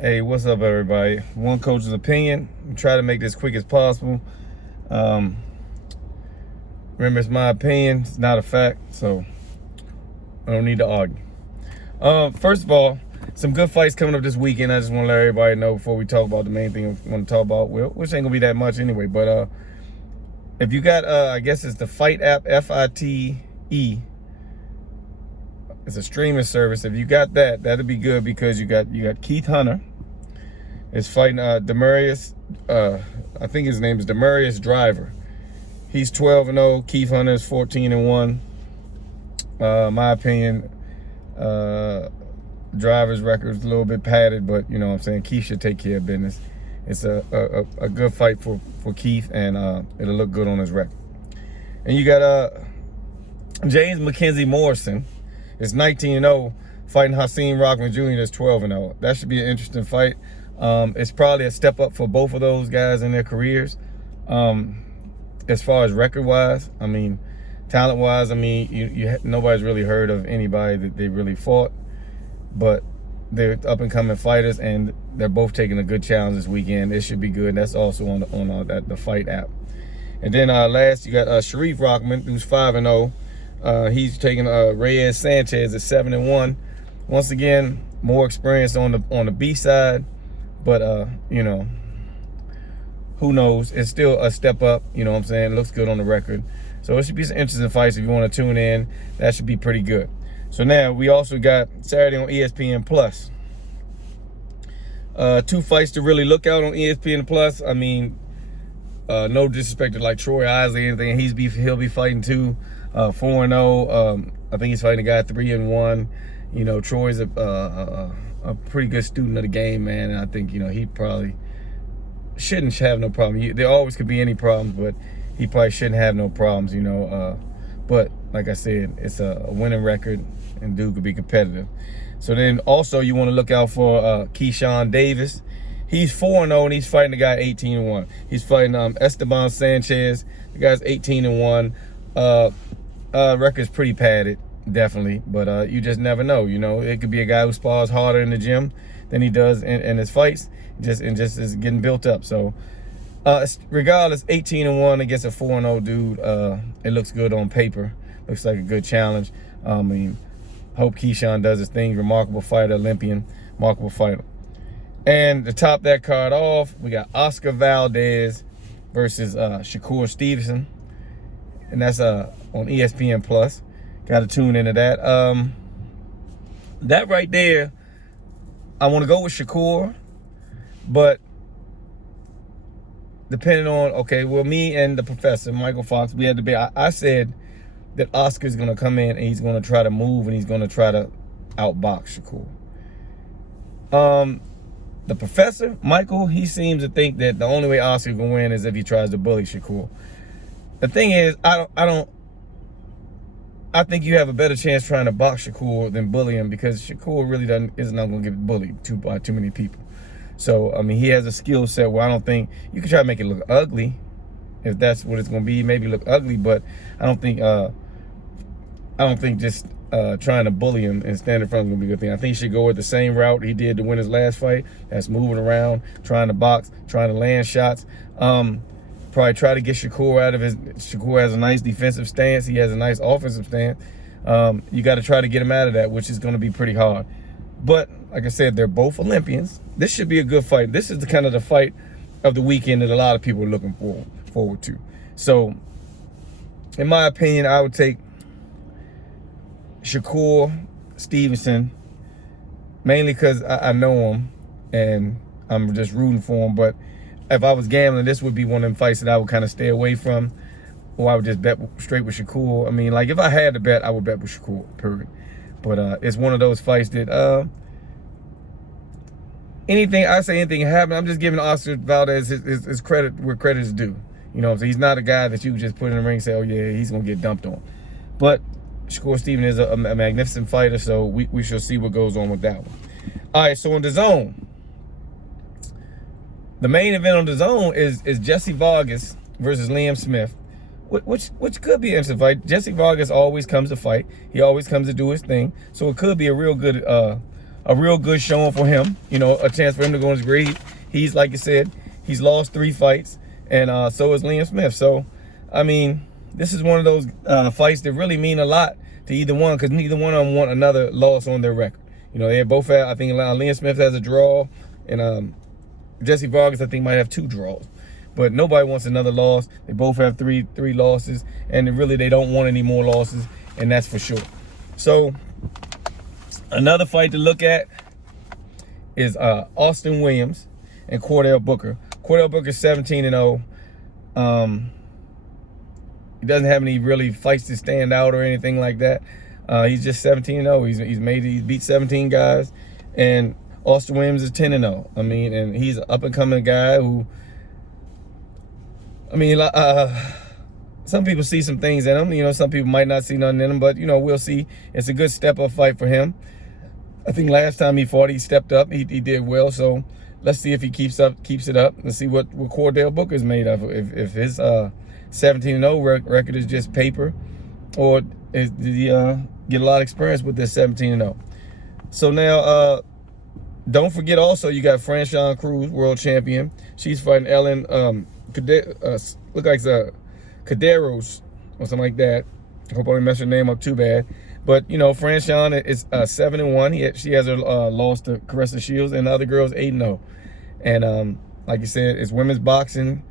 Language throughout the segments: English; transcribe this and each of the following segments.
Hey, what's up, everybody? One coach's opinion. Try to make this quick as possible. Remember, it's my opinion. It's not a fact, so I don't need to argue. First of all, some good fights coming up this weekend. I just want to let everybody know before we talk about the main thing I want to talk about, which ain't gonna be that much anyway. But if you got, I guess it's the Fight app, FITE. It's a streaming service. If you got that, that'd be good because you got Keith Hunter is fighting Demarius. I think his name is Demarius Driver. He's 12-0. Keith Hunter is 14-1. My opinion, Driver's record is a little bit padded, but you know what I'm saying, Keith should take care of business. It's a good fight for Keith, and it'll look good on his record. And you got James McKenzie Morrison is 19-0, fighting Hakeem Rockman Jr. that's 12-0. That should be an interesting fight. It's probably a step up for both of those guys in their careers. As far as record-wise, I mean, talent-wise, I mean, nobody's really heard of anybody that they really fought, but they're up-and-coming fighters, and they're both taking a good challenge this weekend. It should be good. That's also on the Fight app. And then last, you got Sharif Rockman, who's 5-0. He's taking Reyes Sanchez at 7-1. Once again, more experience on the B side, but you know, who knows? It's still a step up. You know what I'm saying? It looks good on the record. So it should be some interesting fights if you want to tune in. That should be pretty good. So now we also got Saturday on ESPN Plus. 2 fights to really look out on ESPN Plus. I mean, no disrespect to like Troy Isley or anything. He'll be fighting too. 4-0. I think he's fighting a guy 3-1. You know, Troy's a pretty good student of the game, man. And I think, you know, he probably shouldn't have no problem. There always could be any problems, but he probably shouldn't have no problems, you know. But like I said, it's a winning record, and dude could be competitive. So then also you want to look out for Keyshawn Davis. He's 4-0, and he's fighting the guy 18-1. He's fighting Esteban Sanchez. The guy's 18-1. Record's pretty padded, definitely, but you just never know. You know, it could be a guy who spars harder in the gym than he does in his fights, just is getting built up. So regardless, 18-1 against a 4-0 dude, it looks good on paper. Looks like a good challenge. I mean, hope Keyshawn does his thing. Remarkable fighter, Olympian, remarkable fighter. And to top that card off, we got Oscar Valdez versus Shakur Stevenson. And that's on ESPN Plus. Got to tune into that. That right there, I want to go with Shakur, but depending on, okay, well, me and the professor, Michael Fox, we had to be, I said that Oscar's going to come in and he's going to try to move and he's going to try to outbox Shakur. The professor, Michael, he seems to think that the only way Oscar can win is if he tries to bully Shakur. The thing is, I think you have a better chance trying to box Shakur than bully him, because Shakur really is not going to get bullied by too many people. So, I mean, he has a skill set where I don't think you can try to make it look ugly, if that's what it's going to be. Maybe look ugly, but I don't think just trying to bully him and stand in front is going to be a good thing. I think he should go with the same route he did to win his last fight. That's moving around, trying to box, trying to land shots. Probably try to get Shakur out of his. Shakur has a nice defensive stance. He has a nice offensive stance. You got to try to get him out of that, which is going to be pretty hard. But like I said, they're both Olympians. This should be a good fight. This is the kind of the fight of the weekend that a lot of people are looking forward to. So, in my opinion, I would take Shakur Stevenson, mainly because I know him and I'm just rooting for him. But if I was gambling, this would be one of them fights that I would kind of stay away from, or I would just bet straight with Shakur. I mean, like, if I had to bet, I would bet with Shakur, period. But it's one of those fights that anything happen, I'm just giving Oscar Valdez his credit where credit is due. You know what I'm saying? He's not a guy that you just put in the ring and say, oh yeah, he's gonna get dumped on. But Shakur Stevenson is a magnificent fighter, so we shall see what goes on with that one. All right, so in the zone, the main event on the zone is Jesse Vargas versus Liam Smith, which could be an interesting fight. Jesse Vargas always comes to fight. He always comes to do his thing. So it could be a real good a real good showing for him. You know, a chance for him to go in his grade. He's, like you said, he's lost 3 fights, and so is Liam Smith. So, I mean, this is one of those fights that really mean a lot to either one, because neither one of them want another loss on their record. You know, they both have, I think Liam Smith has a draw, and Jesse Vargas, I think, might have 2 draws. But nobody wants another loss. They both have three losses, and really they don't want any more losses, and that's for sure. So another fight to look at is Austin Williams and Cordell Booker. Cordell Booker's 17-0. He doesn't have any really fights to stand out or anything like that. He's just 17-0. He's beat 17 guys, and Austin Williams is 10-0. I mean, and he's an up-and-coming guy who, I mean, some people see some things in him. You know, some people might not see nothing in him, but, you know, we'll see. It's a good step-up fight for him. I think last time he fought, he stepped up. He did well, so let's see if he keeps it up. Let's see what Cordell Booker is made of. If his 17-0 record is just paper, or did he get a lot of experience with this 17-0? So now, don't forget also, you got Franchon Cruz, world champion. She's fighting Ellen, look like Caderos or something like that. I hope I didn't mess her name up too bad. But, you know, Franchon is 7-1. She has her loss to Caressa Shields, and the other girl's 8-0. And like you said, it's women's boxing.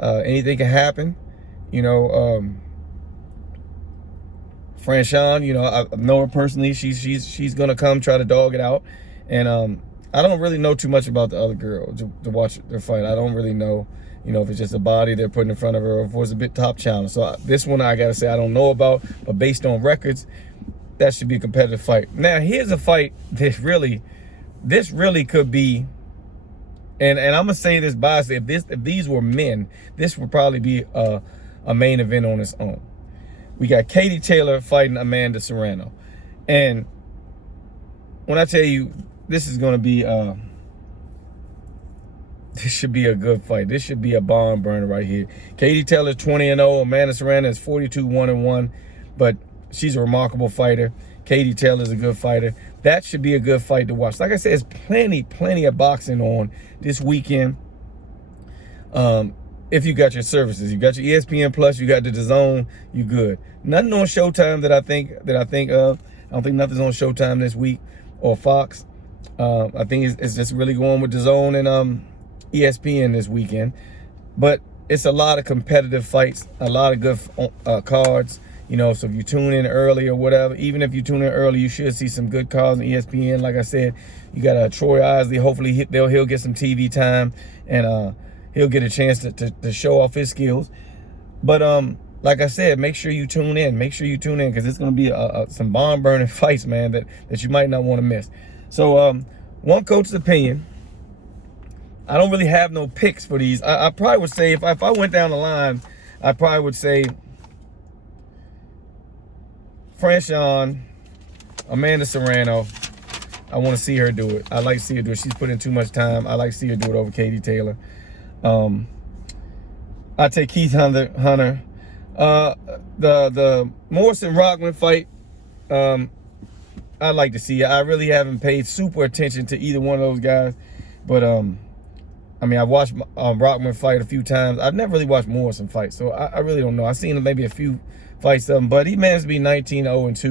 Anything can happen. You know, Franchon, you know, I know her personally. She's gonna come try to dog it out. And I don't really know too much about the other girl to watch their fight. I don't really know, you know, if it's just a body they're putting in front of her, or if it was a bit top challenge. So this one I gotta say I don't know about, but based on records, that should be a competitive fight. Now here's a fight that this really could be, and I'm gonna say this biasly, if these were men, this would probably be a main event on its own. We got Katie Taylor fighting Amanda Serrano, and when I tell you this is gonna be this should be a good fight. This should be a barn burner right here. Katie Taylor's 20-0. Amanda Serrano is 42-1-1. But she's a remarkable fighter. Katie Taylor's a good fighter. That should be a good fight to watch. Like I said, there's plenty of boxing on this weekend. If you got your services, you got your ESPN Plus, you got the DAZN, you good. Nothing on Showtime that I think of. I don't think nothing's on Showtime this week, or Fox. I think it's just really going with DAZN and ESPN this weekend. But it's a lot of competitive fights, a lot of good cards. You know, so if you tune in early or whatever, even if you tune in early, you should see some good cards on ESPN. Like I said, you got Troy Isley. Hopefully he'll get some TV time, and he'll get a chance to show off his skills. But like I said, make sure you tune in. Make sure you tune in, because it's going to be some barn-burning fights, man, that you might not want to miss. So one coach's opinion. I don't really have no picks for these. I probably would say, if I went down the line, I probably would say Franchon, Amanda Serrano. I want to see her do it. I like to see her do it. She's put in too much time. I like to see her do it over Katie Taylor. I take Keith Hunter. The Morrison Rockman fight, I'd like to see. I really haven't paid super attention to either one of those guys, but I mean, I've watched Rockman fight a few times. I've never really watched Morrison fight, so I really don't know. I've seen maybe a few fights of him, but he managed to be 19-0-2.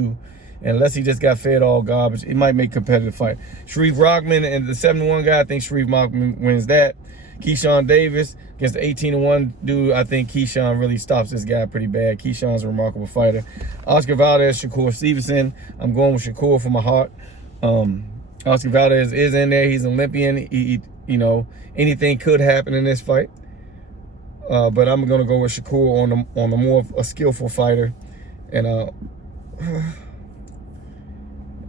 And unless he just got fed all garbage, he might make a competitive fight. Sharif Rockman and the 7-1 guy, I think Sharif Rockman wins that. Keyshawn Davis against the 18-1 dude, I think Keyshawn really stops this guy pretty bad. Keyshawn's a remarkable fighter. Oscar Valdez, Shakur Stevenson. I'm going with Shakur for my heart. Oscar Valdez is in there. He's an Olympian. He you know, anything could happen in this fight. But I'm going to go with Shakur on the more of a skillful fighter. And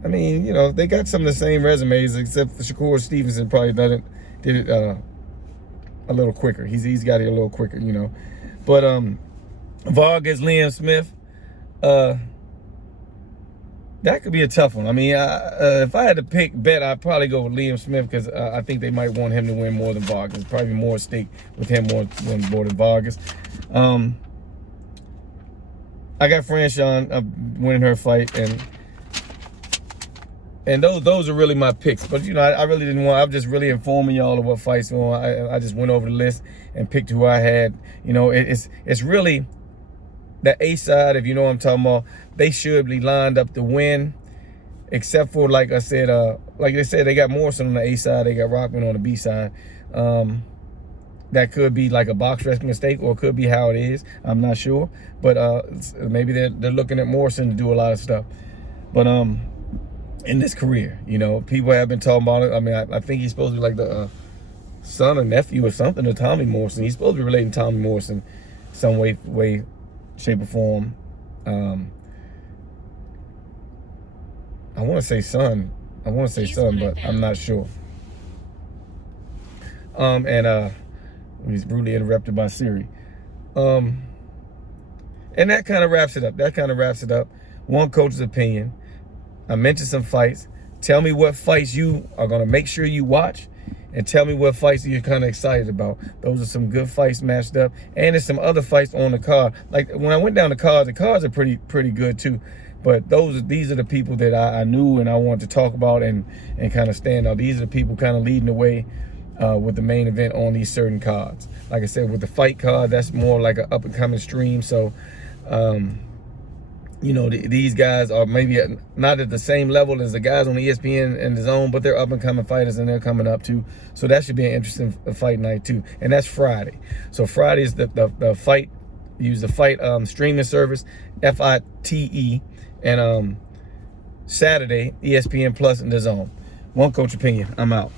I mean, you know, they got some of the same resumes, except for Shakur Stevenson probably did it a little quicker. He's got it a little quicker, you know. But Vargas, Liam Smith, that could be a tough one. I mean, if I had to bet, I'd probably go with Liam Smith, because I think they might want him to win more than Vargas. Probably more at stake with him more than Vargas. I got Franchon winning her fight, and And those are really my picks. But you know, I really didn't want. I'm just really informing y'all of what fights on. I just went over the list and picked who I had. You know, it's really the A side. If you know what I'm talking about, they should be lined up to win. Except for, like I said, like they said, they got Morrison on the A side, they got Rockman on the B side. That could be like a box wrestling mistake, or it could be how it is. I'm not sure, but maybe they're looking at Morrison to do a lot of stuff. But in this career, you know, people have been talking about it. I mean, I think he's supposed to be like the son or nephew or something of Tommy Morrison. He's supposed to be relating to Tommy Morrison some way, shape, or form. I want to say son. But I'm not sure. He's brutally interrupted by Siri. And that kind of wraps it up. One coach's opinion. I mentioned some fights. Tell me what fights you are going to make sure you watch, and tell me what fights you're kind of excited about. Those are some good fights matched up. And there's some other fights on the card. Like when I went down the cards are pretty good too. But these are the people that I knew and I wanted to talk about and kind of stand out. These are the people kind of leading the way with the main event on these certain cards. Like I said, with the fight card, that's more like an up-and-coming stream. So, you know, these guys are maybe not at the same level as the guys on ESPN and the Zone, but they're up-and-coming fighters and they're coming up too. So that should be an interesting fight night too. And that's Friday. So Friday is the fight. Use the fight streaming service, FITE. And Saturday, ESPN Plus and the Zone. One coach opinion. I'm out.